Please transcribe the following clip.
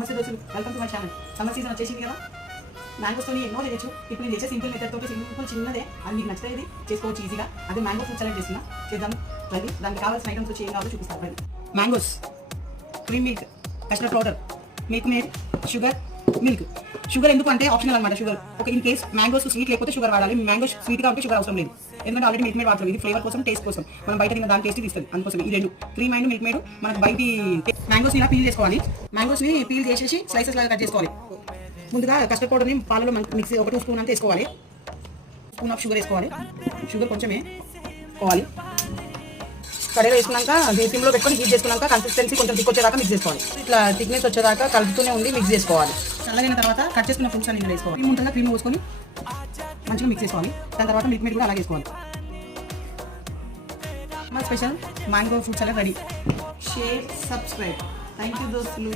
నమస్తే దోస్తులు, welcome to my channel. Summer season వచ్చేసింది కదా, మ్యాంగోస్తో ఎన్నో చేయొచ్చు. ఇప్పుడు నేను చేసే సింపుల్ మెథడ్ తోటి సింపుల్ చిన్నదే, అది మీకు నచ్చితే చేసుకోవచ్చు ఈజీగా. అదే మ్యాంగో ఫ్రూట్ సలాడ్ చేస్తున్నా, చేద్దాం రండి. దానికి కావాల్సిన ఐటమ్స్ వచ్చి ఏం కావాలో చూపిస్తాను రండి. Mangoes, cream milk, custard powder, milk made, sugar, milk. Sugar ఎందుకు అంటే ఆప్షనల్ అనమాట. షుగర్ ఒక ఇన్ కేస్ మ్యాంగోస్ స్వీట్ లేకపోతే షుగర్ వాడాలి. మ్యాంగో స్వీట్గా ఉంటే షుగర్ అవసరం లేదు, ఎందుకంటే ఆల్రెడీ మిల్క్ మేడ్ వాడుతుంది. ఇది ఫ్లేవర్ కోసం, టేస్ట్ కోసం. మనం బయట తిన్న దాని టేస్ట్ ఇస్తుంది, అందుకోసం ఈ రెండు క్రీమ్ అండ్ మిల్క్ మేడ్. మనకు బయట మ్యాంగోస్ ఇలా పీల్ చేసుకోవాలి. మ్యాంగోస్ ని పీల్ చేసేసి స్లైసెస్ లాగా కట్ చేసుకోవాలి. ముందుగా కస్టర్డ్ పౌడర్ని పాలలో మిక్సీ ఒక 2 స్పూన్ అంతా వేసుకోవాలి. స్పూన్ ఆఫ్ షుగర్ వేసుకోవాలి. షుగర్ కొంచెమే వేసుకోవాలి. కడాయిలో వేసుకున్నాక సిమ్లో పెట్టుకొని హీట్ చేసుకున్నాక కన్సిస్టెన్సీ కొంచెం థిక్ వచ్చేదాకా మిక్స్ చేసుకోవాలి. ఇట్లా థిక్నెస్ వచ్చేదాకా కలుపుతూనే ఉండి మిక్స్ చేసుకోవాలి. చల్లగిన తర్వాత కట్ చేసుకున్న ఫ్రూట్స్ అన్ని వేసుకోవాలి. క్రీమ్ ఉంటుందా, క్రీమ్ పోసుకొని మంచిగా మిక్స్ చేసుకోవాలి. దాని తర్వాత మిల్క్ మేడ్ కూడా అలాగే వేసుకోవాలి. మా special mango fruit salad ready. Share, subscribe. Thank you దోస్తులు.